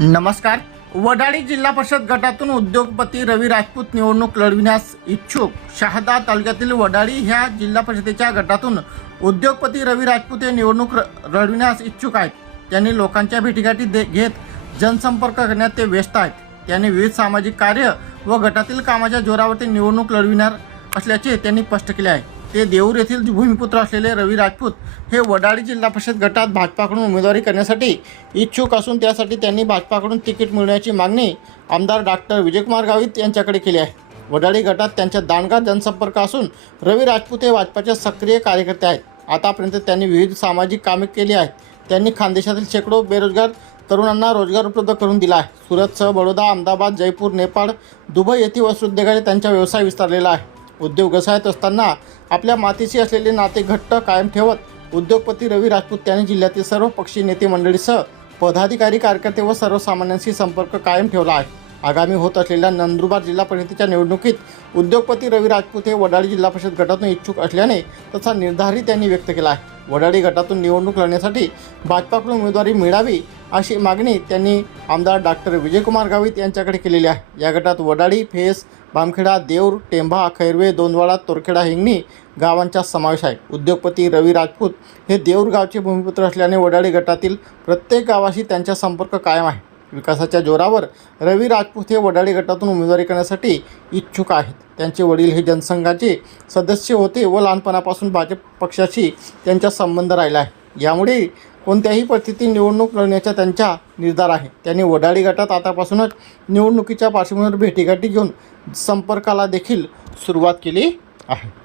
नमस्कार. वडाळी जिल्हा परिषद गटातून उद्योगपती रवी राजपूत निवडणूक लढविण्यास इच्छुक शहादा तालुक्यातील वडाळी ह्या जिल्हा परिषदेच्या गटातून उद्योगपती रवी राजपूत हे निवडणूक र- लढविण्यास इच्छुक आहेत. त्यांनी लोकांच्या भेटीगाठी दे घेत जनसंपर्क करण्यात ते व्यस्त आहेत. त्यांनी विविध सामाजिक कार्य व गटातील कामाच्या जोरावरती निवडणूक लढविणार असल्याचे त्यांनी स्पष्ट केले आहे. ते देऊर येथील भूमिपुत्र असलेले रवी राजपूत हे वडाळी जिल्हा परिषद गटात भाजपाकडून उमेदवारी करण्यासाठी इच्छुक असून त्यासाठी त्यांनी भाजपाकडून तिकीट मिळण्याची मागणी आमदार डॉक्टर विजयकुमार गावित यांच्याकडे केली आहे. वडाळी गटात त्यांच्या दांडगा जनसंपर्क असून रवी राजपूत हे भाजपाचे सक्रिय कार्यकर्ते आहेत. आतापर्यंत त्यांनी विविध सामाजिक कामे केली आहेत. त्यांनी खानदेशातील शेकडो बेरोजगार तरुणांना रोजगार उपलब्ध करून दिला आहे. सुरतसह बडोदा अहमदाबाद जयपूर नेपाळ दुबई येथील वस्त्रोद्योगाने त्यांचा व्यवसाय विस्तारलेला आहे. उद्योग घसायत असताना आपल्या मातीशी असलेले नाते घट्ट कायम ठेवत उद्योगपती रवी राजपूत यांनी जिल्ह्यातील सर्व पक्षी नेते मंडळीसह पदाधिकारी कार्यकर्ते व सर्वसामान्यांशी संपर्क कायम ठेवला आहे. आगामी होत असलेल्या नंदुरबार जिल्हा परिषदेच्या निवडणुकीत उद्योगपती रवी राजपूत हे वडाळी जिल्हा परिषद गटातून इच्छुक असल्याने तसा निर्धारही त्यांनी व्यक्त केला आहे. वडाळी गटातून निवडणूक लढण्यासाठी भाजपाकडून उमेदवारी मिळावी अशी मागणी त्यांनी आमदार डॉक्टर विजयकुमार गावित यांच्याकडे केलेली आहे. या गटात वडाळी फेस बामखेडा देऊर टेंभा खैरवे दोनवाडा तोरखेडा हिंगणी गावांचा समावेश आहे. उद्योगपती रवी राजपूत हे देऊर गावचे भूमिपुत्र असल्याने वडाळी गटातील प्रत्येक गावाशी त्यांचा संपर्क कायम आहे. विकासाच्या जोरावर रवी राजपूत हे वडाळी गटातून उमेदवारी करण्यासाठी इच्छुक आहेत. त्यांचे वडील हे जनसंघाचे सदस्य होते व लहानपणापासून भाजप पक्षाशी त्यांचा संबंध राहिला आहे. यामुळे कोणत्याही परिस्थितीत निवडणूक लढण्याचा त्यांचा निर्धार आहे. त्यांनी वडाळी गटात आतापासूनच निवडणुकीच्या पार्श्वभूमीवर भेटीगाठी घेऊन संपर्काला देखील सुरुवात केली आहे.